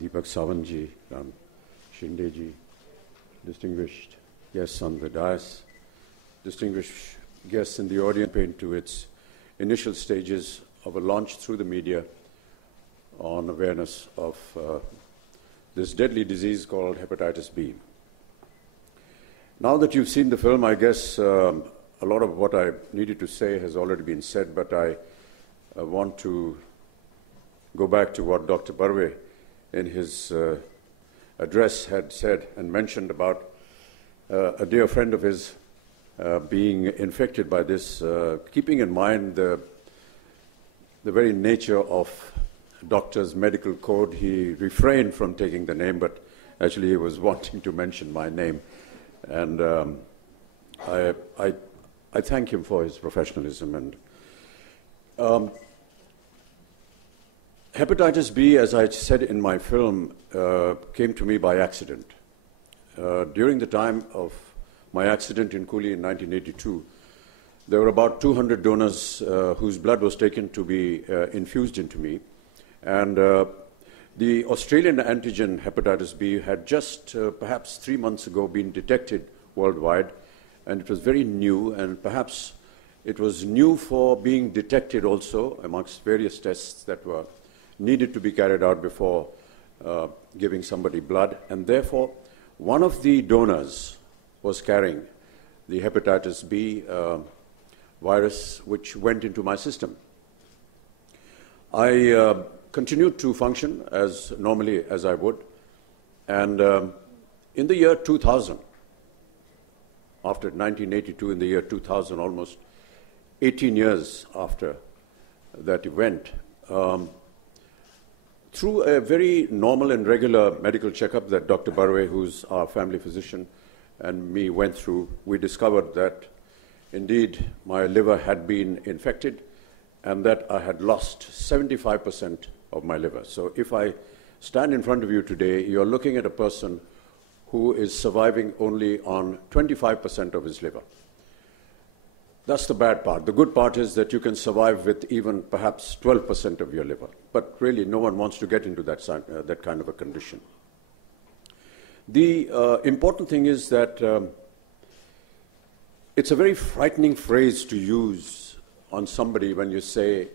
Deepak Savanji, Ram Shindeji, distinguished guests on the dais, distinguished guests in the audience, into its initial stages of a launch through the media on awareness of this deadly disease called Hepatitis B. Now that you've seen the film, I guess a lot of what I needed to say has already been said, but I want to go back to what Dr. Barve in his address had said and mentioned about a dear friend of his being infected by this, keeping in mind the very nature of doctor's medical code. He refrained from taking the name, but actually he was wanting to mention my name. And I thank him for his professionalism. And Hepatitis B, as I said in my film, came to me by accident. During the time of my accident in Coolie in 1982, there were about 200 donors whose blood was taken to be infused into me. And the Australian antigen hepatitis B had just perhaps 3 months ago been detected worldwide, and it was very new, and perhaps it was new for being detected also amongst various tests that were needed to be carried out before giving somebody blood, and therefore one of the donors was carrying the hepatitis B virus, which went into my system. I continued to function as normally as I would, and in the year 2000, after 1982, in the year 2000, almost 18 years after that event, through a very normal and regular medical checkup that Dr. Barve, who's our family physician, and me went through, we discovered that indeed my liver had been infected and that I had lost 75% of my liver. So if I stand in front of you today, you're looking at a person who is surviving only on 25% of his liver. That's the bad part. The good part is that you can survive with even perhaps 12% of your liver. But really, no one wants to get into that kind of a condition. The important thing is that it's a very frightening phrase to use on somebody when you say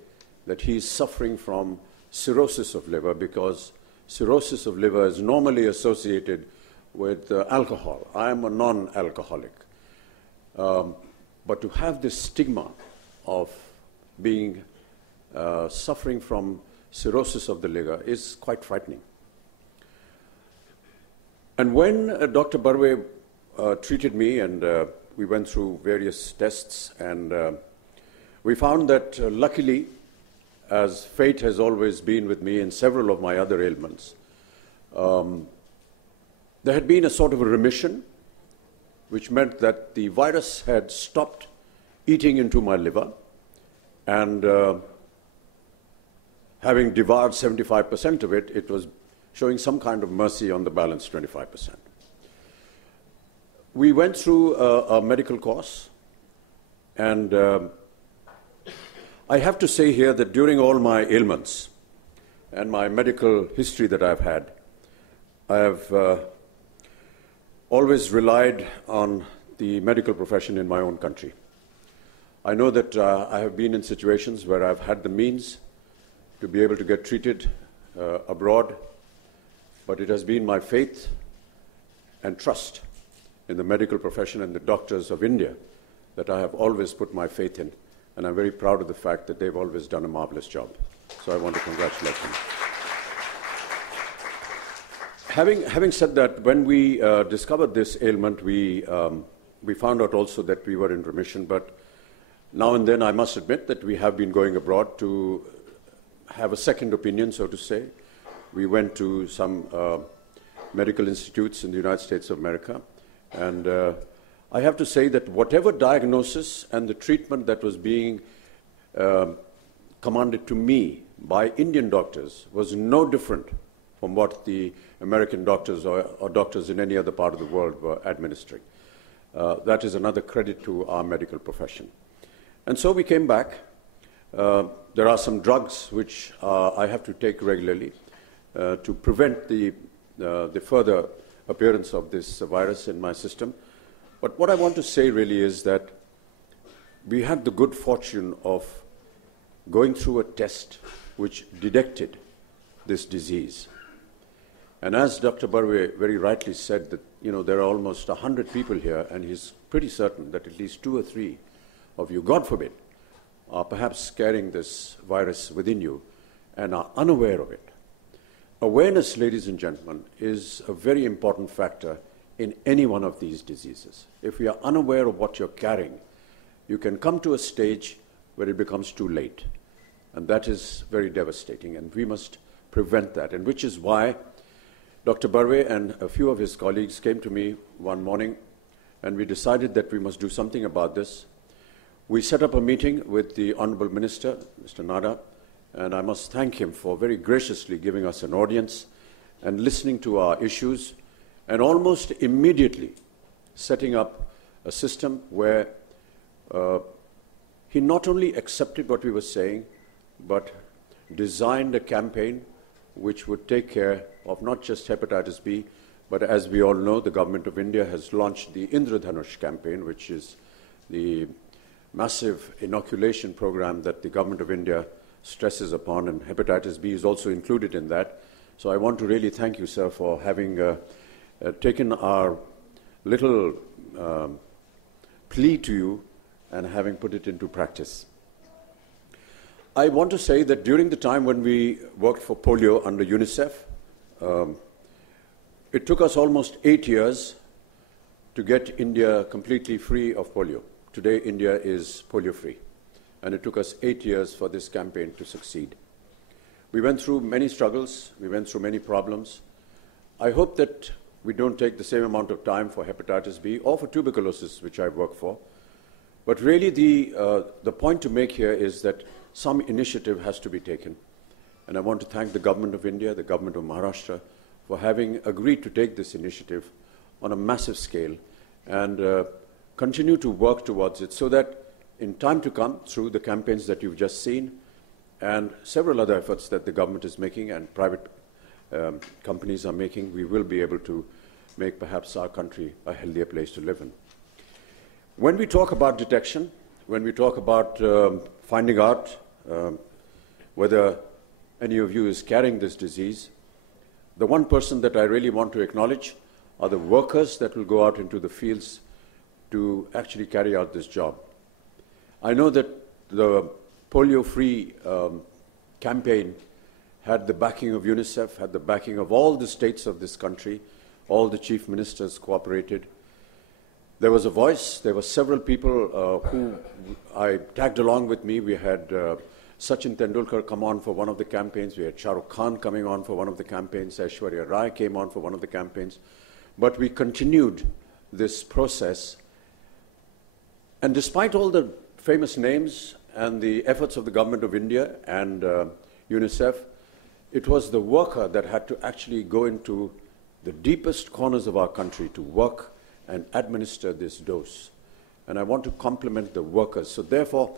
that he's suffering from cirrhosis of liver, because cirrhosis of liver is normally associated with alcohol. I am a non-alcoholic. But to have this stigma of being suffering from cirrhosis of the liver is quite frightening. And when Dr. Barve treated me, and we went through various tests, and we found that luckily, as fate has always been with me in several of my other ailments, there had been a sort of a remission, which meant that the virus had stopped eating into my liver, and having devoured 75% of it, it was showing some kind of mercy on the balance 25%. We went through a medical course, and I have to say here that during all my ailments and my medical history that I've had, I have always relied on the medical profession in my own country. I know that I have been in situations where I've had the means to be able to get treated abroad, but it has been my faith and trust in the medical profession and the doctors of India that I have always put my faith in, and I'm very proud of the fact that they've always done a marvelous job. So I want to congratulate them. Having said that, when we discovered this ailment, we found out also that we were in remission, but now and then I must admit that we have been going abroad to have a second opinion, so to say. We went to some medical institutes in the United States of America, and I have to say that whatever diagnosis and the treatment that was being commanded to me by Indian doctors was no different from what the American doctors or doctors in any other part of the world were administering. That is another credit to our medical profession. And so we came back. There are some drugs which I have to take regularly, to prevent the further appearance of this virus in my system. But what I want to say really is that we had the good fortune of going through a test which detected this disease. And as Dr. Barve very rightly said that, there are almost 100 people here, and he's pretty certain that at least 2 or 3 of you, God forbid, are perhaps carrying this virus within you and are unaware of it. Awareness, ladies and gentlemen, is a very important factor in any one of these diseases. If we are unaware of what you're carrying, you can come to a stage where it becomes too late. And that is very devastating, and we must prevent that. And which is why Dr. Barve and a few of his colleagues came to me one morning, and we decided that we must do something about this. We set up a meeting with the Honorable Minister, Mr. Nada, and I must thank him for very graciously giving us an audience and listening to our issues, and almost immediately setting up a system where he not only accepted what we were saying, but designed a campaign which would take care of not just hepatitis B, but as we all know, the government of India has launched the Indradhanush campaign, which is the massive inoculation program that the government of India stresses upon, and hepatitis B is also included in that. So I want to really thank you, sir, for having taken our little plea to you and having put it into practice. I want to say that during the time when we worked for polio under UNICEF, it took us almost 8 years to get India completely free of polio. Today, India is polio-free, and it took us 8 years for this campaign to succeed. We went through many struggles, we went through many problems. I hope that we don't take the same amount of time for hepatitis B or for tuberculosis, which I work for. But really the point to make here is that some initiative has to be taken. And I want to thank the government of India, the government of Maharashtra, for having agreed to take this initiative on a massive scale and continue to work towards it so that in time to come, through the campaigns that you've just seen and several other efforts that the government is making and private companies are making, we will be able to make perhaps our country a healthier place to live in. When we talk about detection, when we talk about finding out whether any of you is carrying this disease, the one person that I really want to acknowledge are the workers that will go out into the fields to actually carry out this job. I know that the polio-free campaign had the backing of UNICEF, had the backing of all the states of this country, all the chief ministers cooperated. There was a voice, there were several people who I tagged along with me. We had Sachin Tendulkar come on for one of the campaigns, we had Shah Rukh Khan coming on for one of the campaigns, Aishwarya Rai came on for one of the campaigns. But we continued this process. And despite all the famous names and the efforts of the government of India and UNICEF, it was the worker that had to actually go into the deepest corners of our country to work and administer this dose. And I want to compliment the workers. So therefore,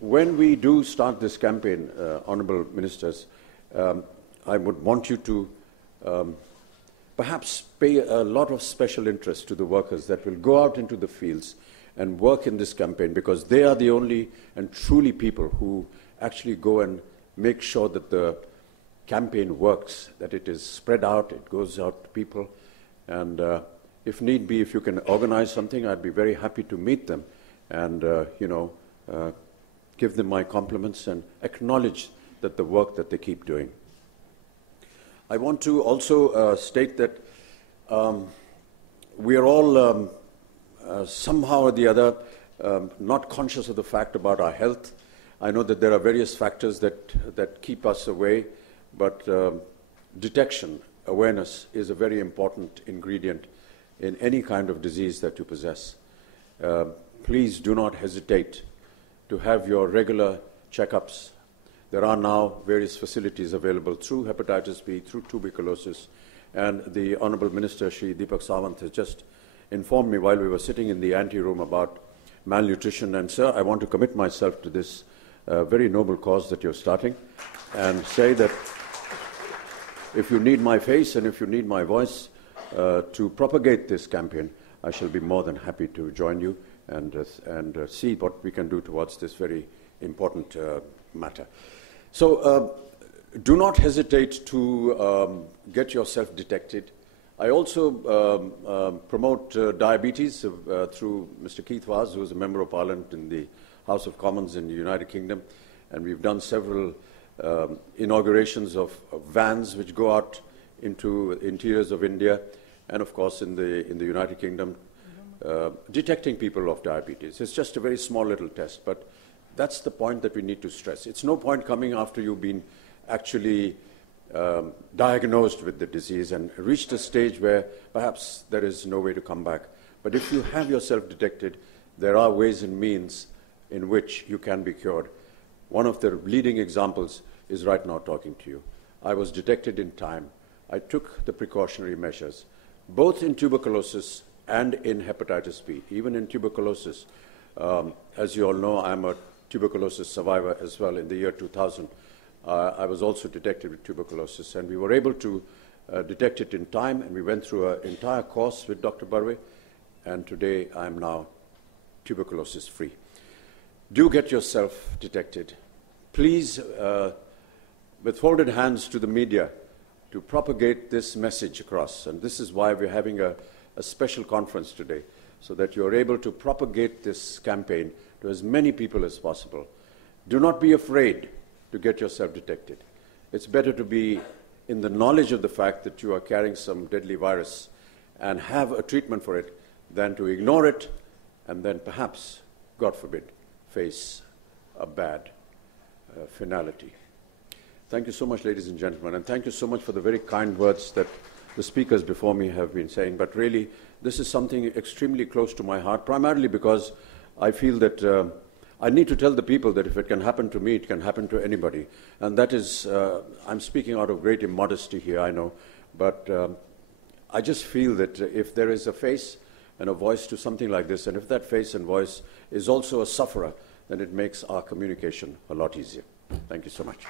when we do start this campaign, Honourable Ministers, I would want you to perhaps pay a lot of special interest to the workers that will go out into the fields and work in this campaign, because they are the only and truly people who actually go and make sure that the campaign works, that it is spread out, it goes out to people. And if need be, if you can organize something, I'd be very happy to meet them and, give them my compliments and acknowledge that the work that they keep doing. I want to also state that we are all somehow or the other not conscious of the fact about our health. I know that there are various factors that keep us away, but detection, awareness is a very important ingredient in any kind of disease that you possess. Please do not hesitate to have your regular checkups. There are now various facilities available through hepatitis B, through tuberculosis, and the Honourable Minister, Shri Deepak Sawant, has just informed me while we were sitting in the ante-room about malnutrition. And sir, I want to commit myself to this very noble cause that you're starting and say that if you need my face and if you need my voice to propagate this campaign, I shall be more than happy to join you and see what we can do towards this very important matter. So do not hesitate to get yourself detected. I also promote diabetes through Mr. Keith Vaz, who is a Member of Parliament in the House of Commons in the United Kingdom, and we've done several inaugurations of vans which go out into interiors of India and, of course, in the United Kingdom, detecting people of diabetes. It's just a very small little test, but that's the point that we need to stress. It's no point coming after you've been actually diagnosed with the disease and reached a stage where perhaps there is no way to come back. But if you have yourself detected, there are ways and means in which you can be cured. One of the leading examples is right now talking to you. I was detected in time. I took the precautionary measures, both in tuberculosis and in hepatitis B. Even in tuberculosis, as you all know, I'm a tuberculosis survivor as well. In the year 2000, I was also detected with tuberculosis, and we were able to detect it in time, and we went through an entire course with Dr. Barve, and today I'm now tuberculosis-free. Do get yourself detected. Please, with folded hands to the media, to propagate this message across. And this is why we're having a special conference today, so that you're able to propagate this campaign to as many people as possible. Do not be afraid to get yourself detected. It's better to be in the knowledge of the fact that you are carrying some deadly virus and have a treatment for it than to ignore it and then perhaps, God forbid, face a bad finality. Thank you so much, ladies and gentlemen, and thank you so much for the very kind words that the speakers before me have been saying. But really, this is something extremely close to my heart, primarily because I feel that I need to tell the people that if it can happen to me, it can happen to anybody. And that is, I'm speaking out of great immodesty here, I know, but I just feel that if there is a face and a voice to something like this, and if that face and voice is also a sufferer, then it makes our communication a lot easier. Thank you so much.